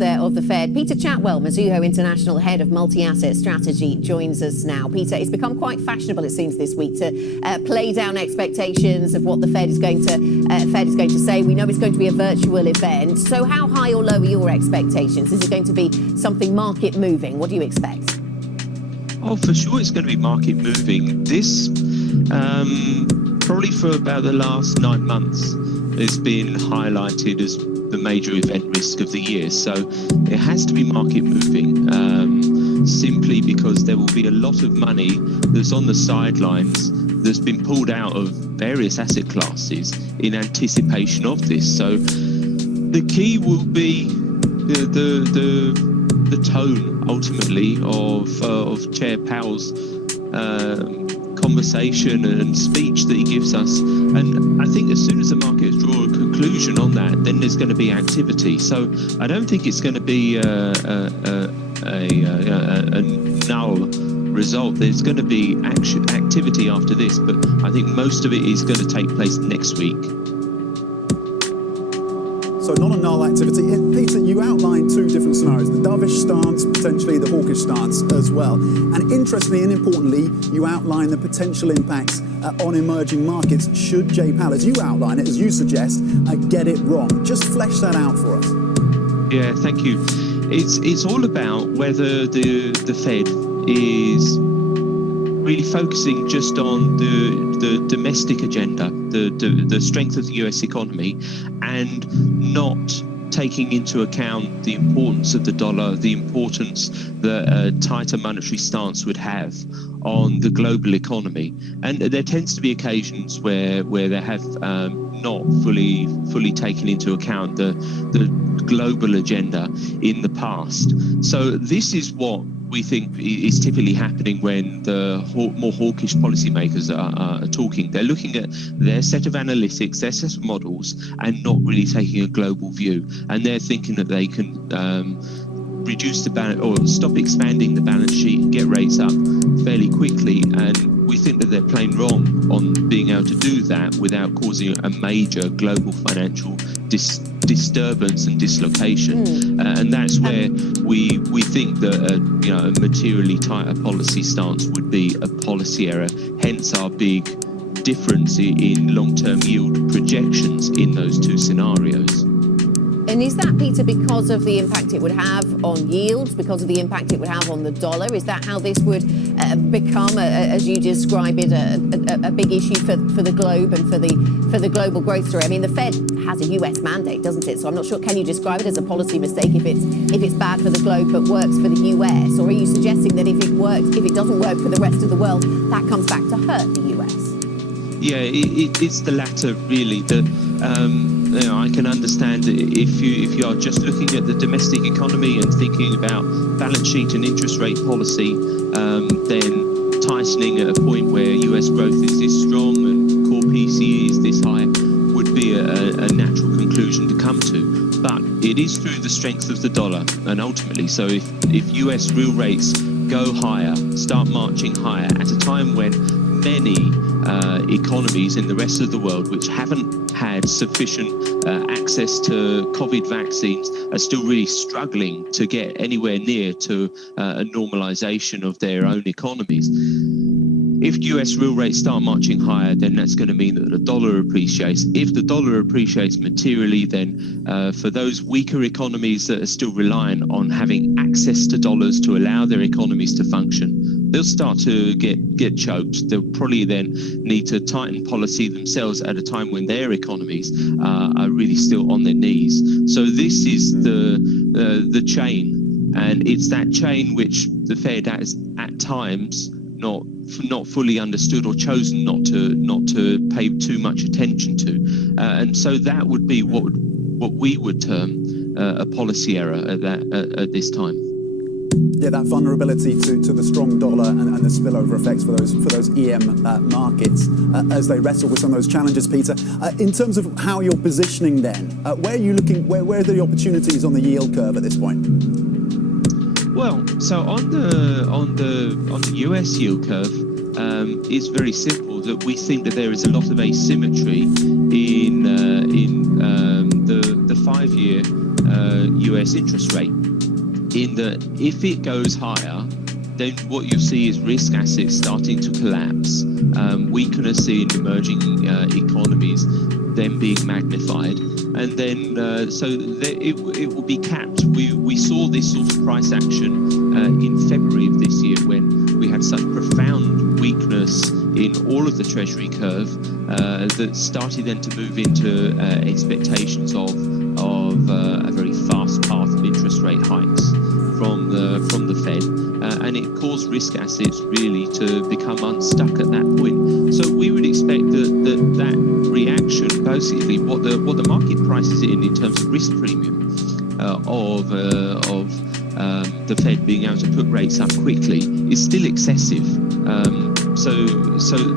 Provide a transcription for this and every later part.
there of the Fed. Peter Chatwell, Mizuho International Head of Multi-Asset Strategy, joins us now. Peter, it's become quite fashionable, it seems, this week to play down expectations of what the Fed is going to say. We know it's going to be a virtual event. So how high or low are your expectations? Is it going to be something market moving? What do you expect? Oh, for sure it's going to be market moving. This, probably for about the last 9 months, has been highlighted as the major event risk of the year. So it has to be market moving, simply because there will be a lot of money that's on the sidelines that's been pulled out of various asset classes in anticipation of this. So the key will be the tone ultimately of Chair Powell's conversation and speech that he gives us, and I think as soon as the markets draw a conclusion on that, then there's going to be activity. So I don't think it's going to be a null result. There's going to be activity after this, but I think most of it is going to take place next week. So not a null activity. Peter, you outlined two different scenarios, the dovish stance, potentially the hawkish stance as well. And interestingly and importantly, you outline the potential impacts on emerging markets should Jay Powell, as you outline it, as you suggest, get it wrong. Just flesh that out for us. Yeah, thank you. It's all about whether the Fed is really focusing just on the domestic agenda, the strength of the US economy, and not taking into account the importance of the dollar, the importance that a tighter monetary stance would have on the global economy. And there tends to be occasions where they have not fully taken into account the global agenda in the past. So this is what we think is typically happening when the more hawkish policymakers are talking. They're looking at their set of analytics, their set of models, and not really taking a global view. And they're thinking that they can reduce the balance or stop expanding the balance sheet and get rates up fairly quickly. And we think that they're plain wrong on being able to do that without causing a major global financial disturbance and dislocation, and that's where we think that a materially tighter policy stance would be a policy error. Hence our big difference in long-term yield projections in those two scenarios. And is that, Peter, because of the impact it would have on yields, because of the impact it would have on the dollar? Is that how this would become, as you describe it, a big issue for the globe and for the global growth story? I mean, the Fed has a US mandate, doesn't it? So I'm not sure. Can you describe it as a policy mistake if it's bad for the globe but works for the US, or are you suggesting that if it doesn't work for the rest of the world, that comes back to hurt the US? Yeah, it's the latter really. I can understand if you are just looking at the domestic economy and thinking about balance sheet and interest rate policy, then tightening at a point where US growth is this strong and core PCE is this high would be a natural conclusion to come to. But it is through the strength of the dollar, and ultimately, so if US real rates go higher, start marching higher at a time when many economies in the rest of the world which haven't had sufficient access to COVID vaccines are still really struggling to get anywhere near to a normalization of their own economies. If US real rates start marching higher, then that's going to mean that the dollar appreciates. If the dollar appreciates materially, then for those weaker economies that are still reliant on having access to dollars to allow their economies to function, they'll start to get choked. They'll probably then need to tighten policy themselves at a time when their economies are really still on their knees. So this is the chain, and it's that chain which the Fed has at times not fully understood or chosen not to pay too much attention to, and so that would be what we would term a policy error at this time. Yeah, that vulnerability to the strong dollar and the spillover effects for those EM markets as they wrestle with some of those challenges, Peter. In terms of how you're positioning then, where are you looking? Where are the opportunities on the yield curve at this point? Well, so on the US yield curve, it's very simple that we think that there is a lot of asymmetry in the 5-year US interest rate, in that if it goes higher, then what you'll see is risk assets starting to collapse. We can see in emerging economies them being magnified, and then it will be capped. We saw this sort of price action in February of this year when we had such profound weakness in all of the Treasury curve that started then to move into expectations of a very fast path of interest rate hikes from the Fed, and it caused risk assets really to become unstuck at that point. So we would expect that reaction, basically what the market prices it in terms of risk premium of the Fed being able to put rates up quickly, is still excessive. So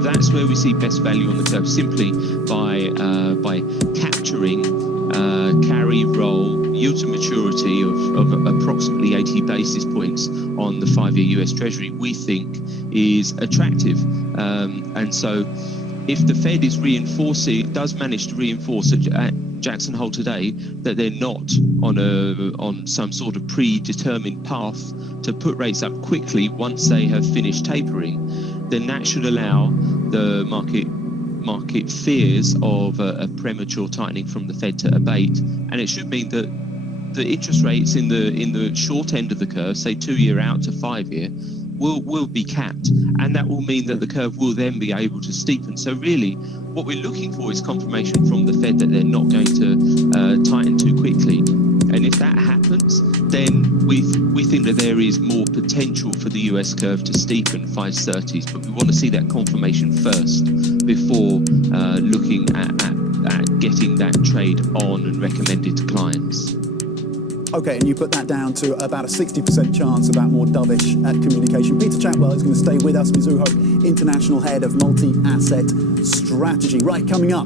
that's where we see best value on the curve, simply by capturing carry roll yield to maturity of approximately 80 basis points on the 5-year US Treasury, we think is attractive. And so if the Fed does manage to reinforce at Jackson Hole today that they're not on some sort of predetermined path to put rates up quickly once they have finished tapering, then that should allow the market fears of a premature tightening from the Fed to abate, and it should mean that the interest rates in the short end of the curve, say 2-year out to 5-year, will be capped, and that will mean that the curve will then be able to steepen. So really, what we're looking for is confirmation from the Fed that they're not going to tighten too quickly. And if that happens, then we think that there is more potential for the US curve to steepen 530s, but we want to see that confirmation first before looking at getting that trade on and recommended to clients. Okay, and you put that down to about a 60% chance of that more dovish communication. Peter Chatwell is going to stay with us, Mizuho International Head of Multi-Asset Strategy. Right, coming up.